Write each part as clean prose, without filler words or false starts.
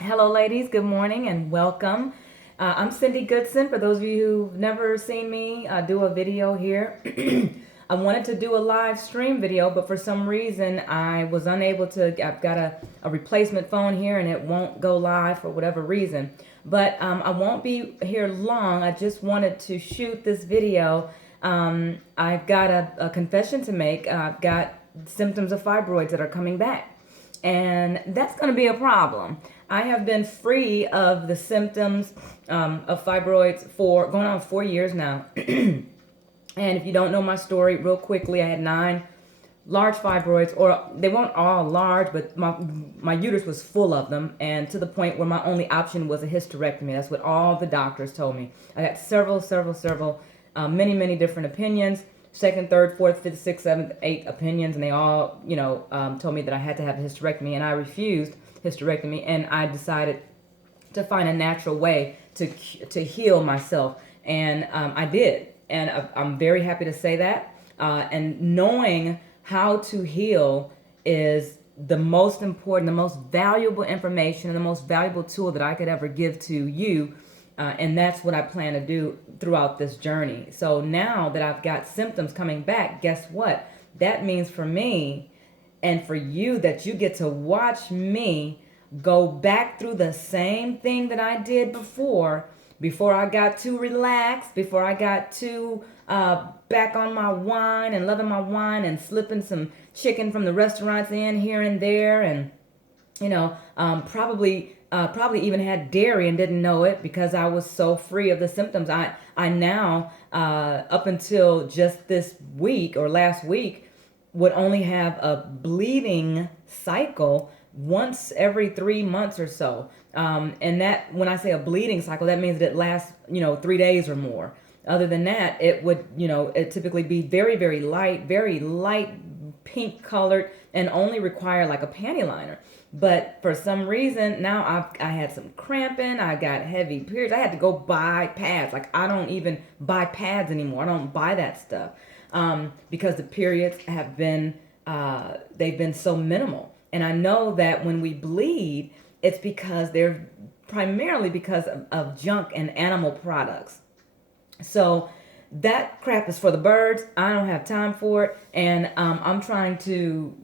Hello, ladies. Good morning and welcome. I'm Cindy Goodson. For those of you who've never seen me do a video here, I wanted to do a live stream video, but for some reason I was unable to. I've got a replacement phone here and it won't go live for whatever reason. But I won't be here long. I just wanted to shoot this video. I've got a confession to make. I've got symptoms of fibroids that are coming back. And that's going to be a problem. I have been free of the symptoms of fibroids for going on 4 years now. And if you don't know my story, real quickly, I had 9 large fibroids, or they weren't all large, but my uterus was full of them, and to the point where my only option was a hysterectomy. That's what all the doctors told me. I got several, many different opinions. Second, third, fourth, fifth, sixth, seventh, eighth opinions, and they all, told me that I had to have a hysterectomy, and I refused hysterectomy, and I decided to find a natural way to heal myself, and I did, and I'm very happy to say that. And knowing how to heal is the most important, the most valuable information, and the most valuable tool that I could ever give to you. And that's what I plan to do throughout this journey. So now that I've got symptoms coming back, guess what? That means for me and for you that you get to watch me go back through the same thing that I did before I got too relaxed, before I got too back on my wine and loving my wine and slipping some chicken from the restaurants in here and there, and probably even had dairy and didn't know it because I was so free of the symptoms. I now, up until just this week or last week, would only have a bleeding cycle once every 3 months or so. And that, when I say a bleeding cycle, that means that it lasts, 3 days or more. Other than that, it would, it typically be very light pink colored, and only require like a panty liner. But for some reason now I had some cramping, I got heavy periods, I had to go buy pads. Like, I don't even buy pads anymore. I don't buy that stuff because the periods have been they've been so minimal. And I know that when we bleed, it's because they're primarily because of junk and animal products. So that crap is for the birds. I don't have time for it, and I'm trying to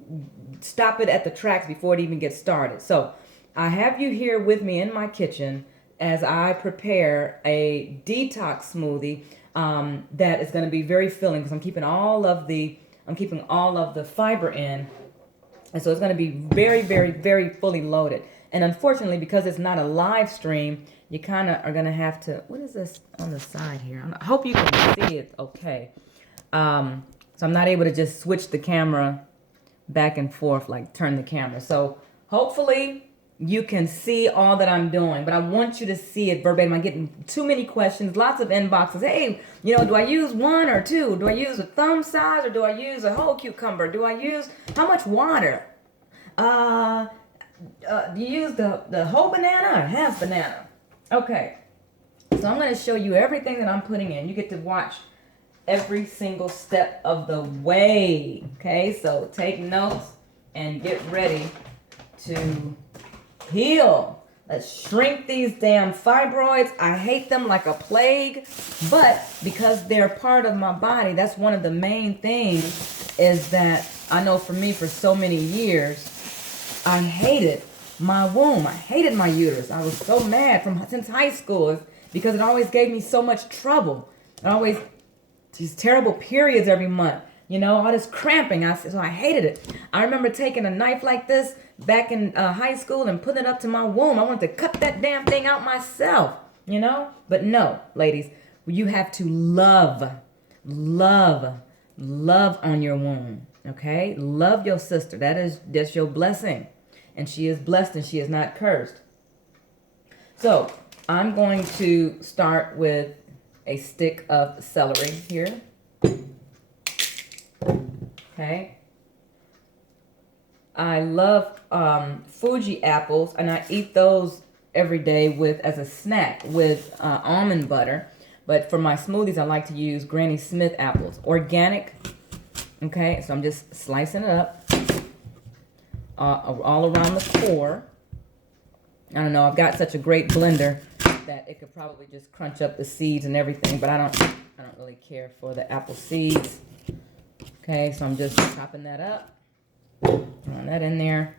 stop it at the tracks before it even gets started. So I have you here with me in my kitchen as I prepare a detox smoothie that is going to be very filling, because I'm keeping all of the fiber in, and so it's going to be very fully loaded. And unfortunately, because it's not a live stream, you kind of are going to have to... What is this on the side here? I hope you can see it okay. So I'm not able to just switch the camera back and forth, like turn the camera. So hopefully you can see all that I'm doing, but I want you to see it verbatim. I'm getting too many questions, lots of inboxes. Hey, do I use 1 or 2? Do I use a thumb size, or do I use a whole cucumber? Do I use... How much water? Do you use the whole banana or half banana? Okay, so I'm going to show you everything that I'm putting in. You get to watch every single step of the way. Okay, so take notes and get ready to heal. Let's shrink these damn fibroids. I hate them like a plague, but because they're part of my body, that's one of the main things, is that I know for me, for so many years, I hated my womb. I hated my uterus. I was so mad since high school because it always gave me so much trouble. These terrible periods every month. All this cramping. So I hated it. I remember taking a knife like this back in high school and putting it up to my womb. I wanted to cut that damn thing out myself, But no, ladies, you have to love on your womb, okay? Love your sister. That's your blessing. And she is blessed and she is not cursed. So I'm going to start with a stick of celery here. Okay. I love Fuji apples, and I eat those every day as a snack with almond butter. But for my smoothies, I like to use Granny Smith apples, organic. Okay, so I'm just slicing it up all around the core. I don't know, I've got such a great blender that it could probably just crunch up the seeds and everything, but I don't really care for the apple seeds. Okay, so I'm just chopping that up. Throwing that in there.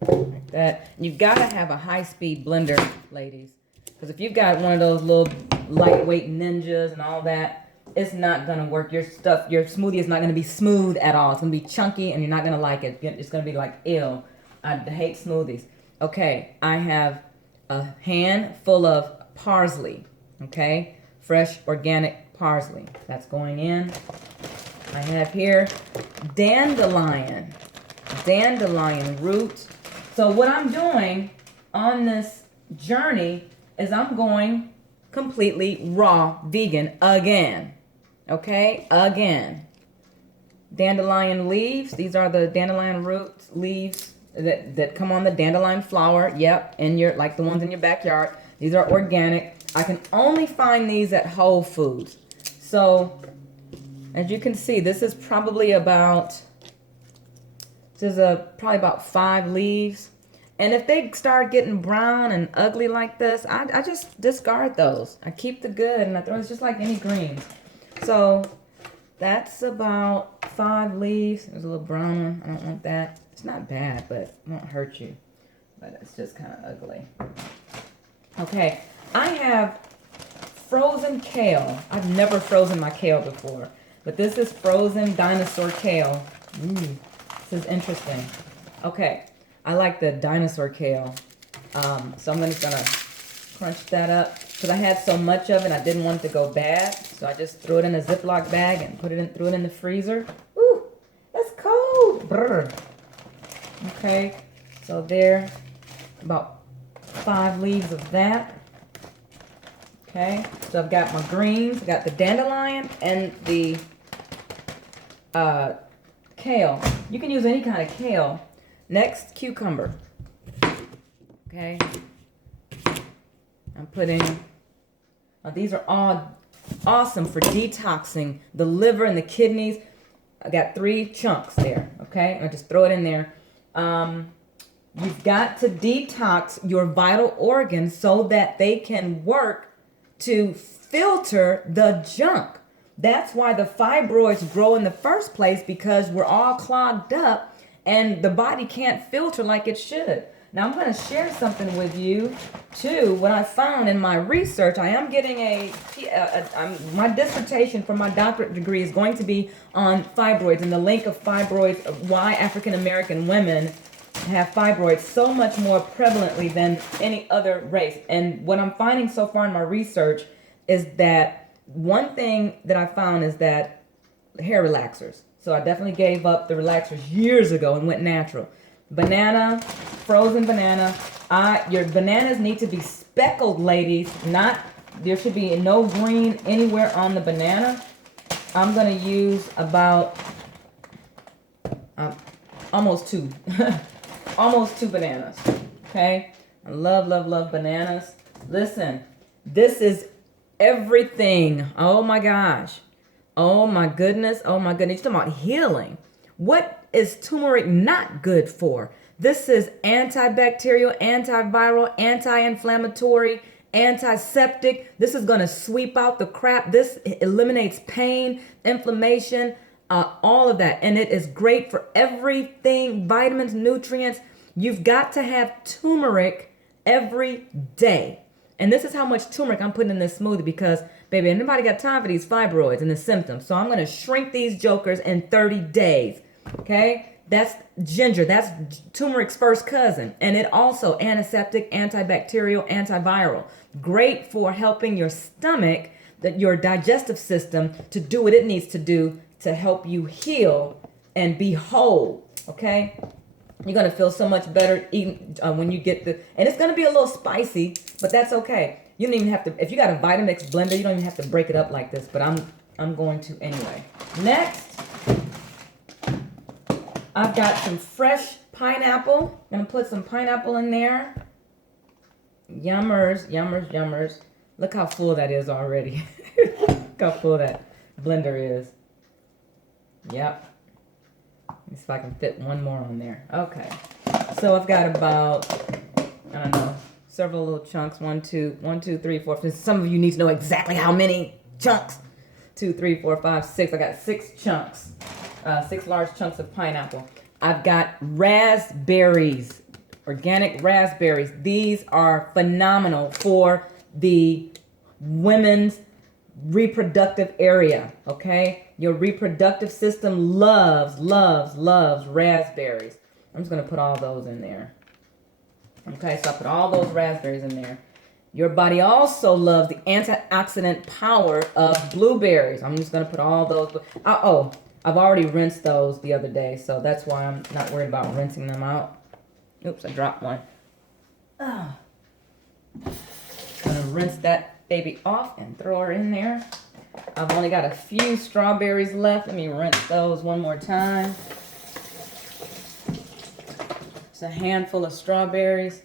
Like that. You've got to have a high-speed blender, ladies. Because if you've got one of those little lightweight ninjas and all that, it's not going to work. Your smoothie is not going to be smooth at all. It's going to be chunky and you're not going to like it. It's going to be like, ew. I hate smoothies. Okay, I have a hand full of parsley. Okay, fresh organic parsley. That's going in. I have here dandelion root. So what I'm doing on this journey is I'm going completely raw vegan again. Okay, again. Dandelion leaves. These are the dandelion roots, leaves that come on the dandelion flower. Yep, like the ones in your backyard. These are organic. I can only find these at Whole Foods. So as you can see, this is probably about probably about 5 leaves. And if they start getting brown and ugly like this, I just discard those. I keep the good and I throw it's just like any greens. So that's about 5 leaves. There's a little brown one. I don't want that. It's not bad, but it won't hurt you. But it's just kind of ugly. Okay, I have frozen kale. I've never frozen my kale before. But this is frozen dinosaur kale. This is interesting. Okay, I like the dinosaur kale. So I'm just gonna crunch that up because I had so much of it. I didn't want it to go bad, so I just threw it in a Ziploc bag and threw it in the freezer. Ooh, that's cold. Brr. Okay, so there, about 5 leaves of that. Okay, so I've got my greens, I got the dandelion and the kale. You can use any kind of kale. Next, cucumber. Okay, I'm putting, these are all awesome for detoxing the liver and the kidneys. I got 3 chunks there, okay? I'll just throw it in there. You've got to detox your vital organs so that they can work to filter the junk. That's why the fibroids grow in the first place, because we're all clogged up and the body can't filter like it should. Now I'm going to share something with you too. What I found in my research, I am getting my dissertation for my doctorate degree is going to be on fibroids and the link of fibroids, why African American women have fibroids so much more prevalently than any other race. And what I'm finding so far in my research is that one thing that I found is that hair relaxers. So I definitely gave up the relaxers years ago and went natural. Banana, frozen banana. Your bananas need to be speckled, ladies. There should be no green anywhere on the banana. I'm going to use about almost 2. Almost 2 bananas. Okay? I love, love, love bananas. Listen, this is everything. Oh my gosh. Oh my goodness. Oh my goodness. You're talking about healing. What is turmeric not good for? This is antibacterial, antiviral, anti-inflammatory, antiseptic. This is going to sweep out the crap. This eliminates pain, inflammation, all of that. And it is great for everything, vitamins, nutrients. You've got to have turmeric every day. And this is how much turmeric I'm putting in this smoothie because, baby, anybody got time for these fibroids and the symptoms. So I'm going to shrink these jokers in 30 days. Okay? That's ginger. That's turmeric's first cousin. And it also antiseptic, antibacterial, antiviral. Great for helping your stomach, your digestive system, to do what it needs to do to help you heal and be whole. Okay? You're going to feel so much better eating when you get and it's going to be a little spicy, but that's okay. You don't even have to, if you got a Vitamix blender, you don't even have to break it up like this, but I'm going to anyway. Next, I've got some fresh pineapple. I'm going to put some pineapple in there. Yummers, yummers, yummers. Look how full that is already. Look how full that blender is. Yep. Let me see if I can fit one more on there. Okay. So I've got about, I don't know, several little chunks. 1, 2, 3, 4. Some of you need to know exactly how many chunks. 2, 3, 4, 5, 6. I got 6 chunks. 6 large chunks of pineapple. I've got raspberries, organic raspberries. These are phenomenal for the women's reproductive area, okay? Your reproductive system loves raspberries. I'm just going to put all those in there. Okay, so I put all those raspberries in there. Your body also loves the antioxidant power of blueberries. I'm just going to put all those. Oh, I've already rinsed those the other day, so that's why I'm not worried about rinsing them out. Oops, I dropped one. Oh. Gonna rinse that baby off and throw her in there. I've only got a few strawberries left. Let me rinse those one more time. It's a handful of strawberries.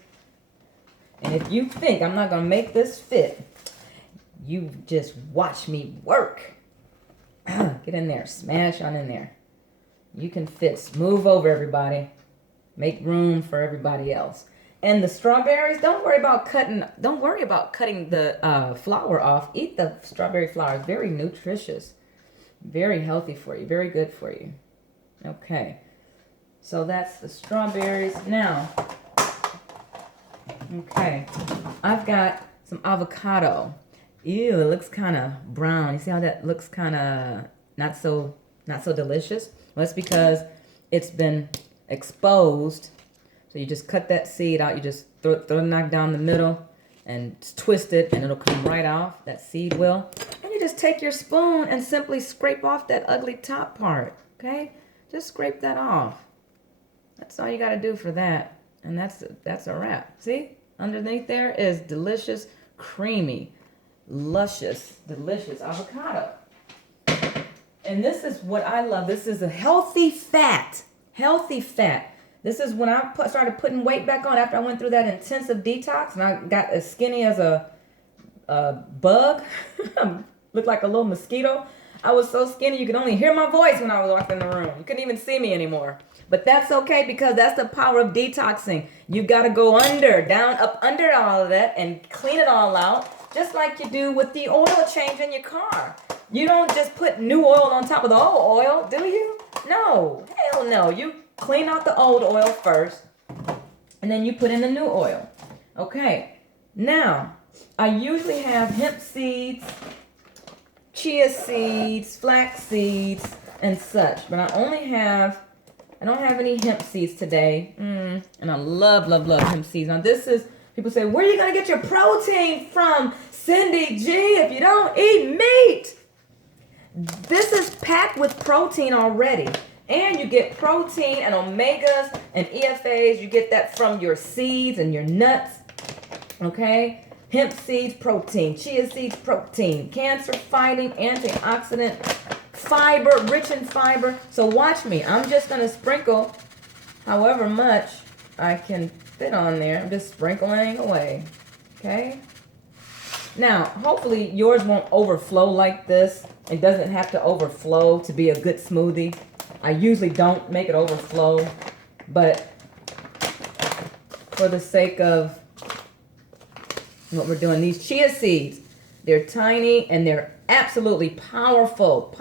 And if you think I'm not gonna make this fit, you just watch me work. Get in there, smash on in there. You can fit. Move over, everybody. Make room for everybody else. And the strawberries, don't worry about cutting the flour off. Eat the strawberry flour. It's very nutritious. Very healthy for you. Very good for you. Okay. So that's the strawberries. Now, okay, I've got some avocado. Ew, it looks kind of brown. You see how that looks kind of not so delicious? Well, that's because it's been exposed. So you just cut that seed out. You just throw the knife down the middle and twist it, and it'll come right off. That seed will. And you just take your spoon and simply scrape off that ugly top part. Okay? Just scrape that off. That's all you got to do for that. And that's a wrap. See? Underneath there is delicious, creamy, luscious, delicious avocado. And this is what I love. This is a healthy fat. Healthy fat. This is when I started putting weight back on after I went through that intensive detox and I got as skinny as a bug. Looked like a little mosquito. I was so skinny you could only hear my voice when I was walking in the room. You couldn't even see me anymore. But that's okay because that's the power of detoxing. You got to go up under all of that and clean it all out, just like you do with the oil change in your car. You don't just put new oil on top of the old oil, do you? No, hell no. You clean out the old oil first, and then you put in the new oil. Okay, now, I usually have hemp seeds, chia seeds, flax seeds, and such, but I don't have any hemp seeds today, and I love hemp seeds. Now people say, where are you going to get your protein from, Cindy G, if you don't eat meat? This is packed with protein already. And you get protein and omegas and EFAs. You get that from your seeds and your nuts. Okay? Hemp seeds, protein. Chia seeds, protein. Cancer fighting, antioxidant, fiber, rich in fiber. So watch me. I'm just going to sprinkle however much I can fit on there. I'm just sprinkling away. Okay? Now, hopefully yours won't overflow like this. It doesn't have to overflow to be a good smoothie. I usually don't make it overflow, but for the sake of what we're doing, these chia seeds, they're tiny and they're absolutely powerful,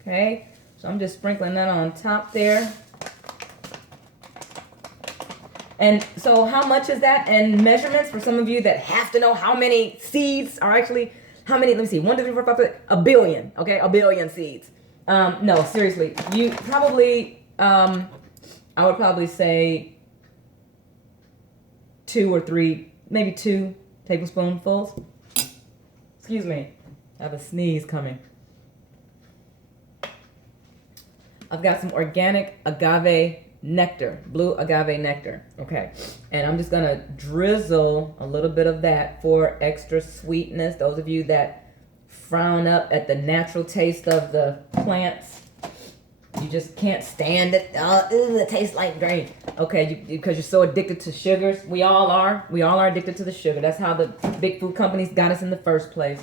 okay? So I'm just sprinkling that on top there. And so how much is that? And measurements for some of you that have to know how many seeds are actually, how many, let me see, 1, 2, 3, 4, 5, 6, a billion, okay? A billion seeds. No, seriously, you probably, I would probably say 2 or 3, maybe 2 tablespoonfuls. Excuse me, I have a sneeze coming. I've got some organic agave nectar, blue agave nectar, okay? And I'm just gonna drizzle a little bit of that for extra sweetness. Those of you that frown up at the natural taste of the plants. You just can't stand it. It tastes like grain. Okay, because you're so addicted to sugars. We all are. We all are addicted to the sugar. That's how the big food companies got us in the first place.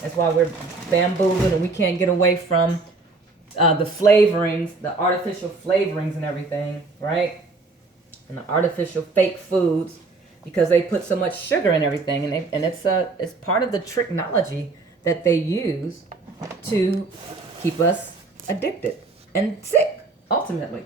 That's why we're bamboozled and we can't get away from the flavorings, the artificial flavorings and everything, right? and the artificial fake foods, because they put so much sugar in everything, and it's part of the technology that they use to keep us addicted and sick ultimately.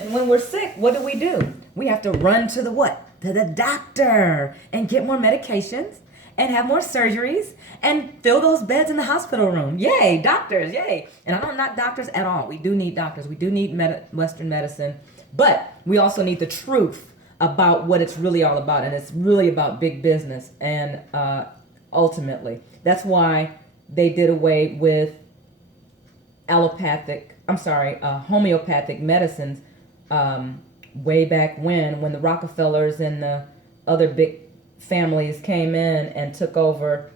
And when we're sick, what do? We have to run to the what? To the doctor and get more medications and have more surgeries and fill those beds in the hospital room. Yay, doctors, yay. And I don't knock doctors at all. We do need doctors. We do need Western medicine. But we also need the truth about what it's really all about. And it's really about big business. And ultimately, that's why they did away with homeopathic medicines way back when the Rockefellers and the other big families came in and took over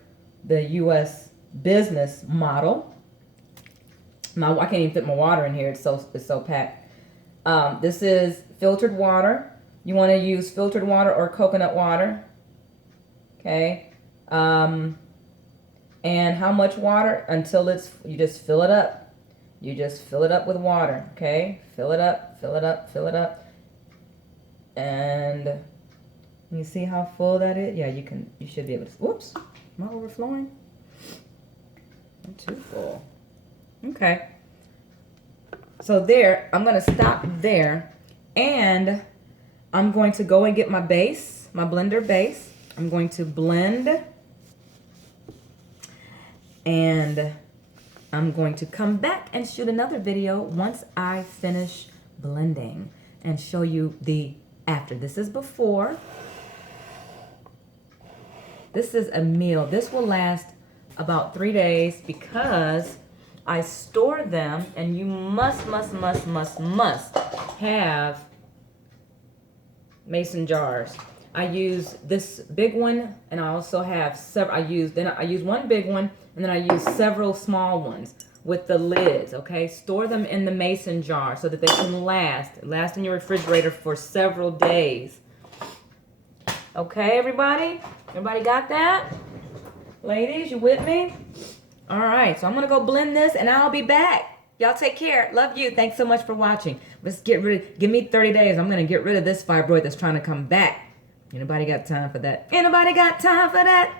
the U.S. business model. Now I can't even fit my water in here. It's so packed. This is filtered water. You want to use filtered water or coconut water. Okay. And how much water? Until you just fill it up. You just fill it up with water. Okay. Fill it up. Fill it up. Fill it up. And you see how full that is? Yeah, you should be able to. Whoops. Am I overflowing? I'm too full. Okay. So there, I'm going to stop there. And I'm going to go and get my base, my blender base. I'm going to blend. And I'm going to come back and shoot another video once I finish blending and show you the after. This is before. This is a meal. This will last about 3 days because I store them, and you must have mason jars. I use this big one, and I also have several. I use one big one, and then I use several small ones with the lids. Okay, store them in the mason jar so that they can last in your refrigerator for several days. Okay, everybody got that? Ladies, you with me? All right, so I'm gonna go blend this, and I'll be back. Y'all take care. Love you. Thanks so much for watching. Let's give me 30 days. I'm gonna get rid of this fibroid that's trying to come back. Anybody got time for that? Anybody got time for that?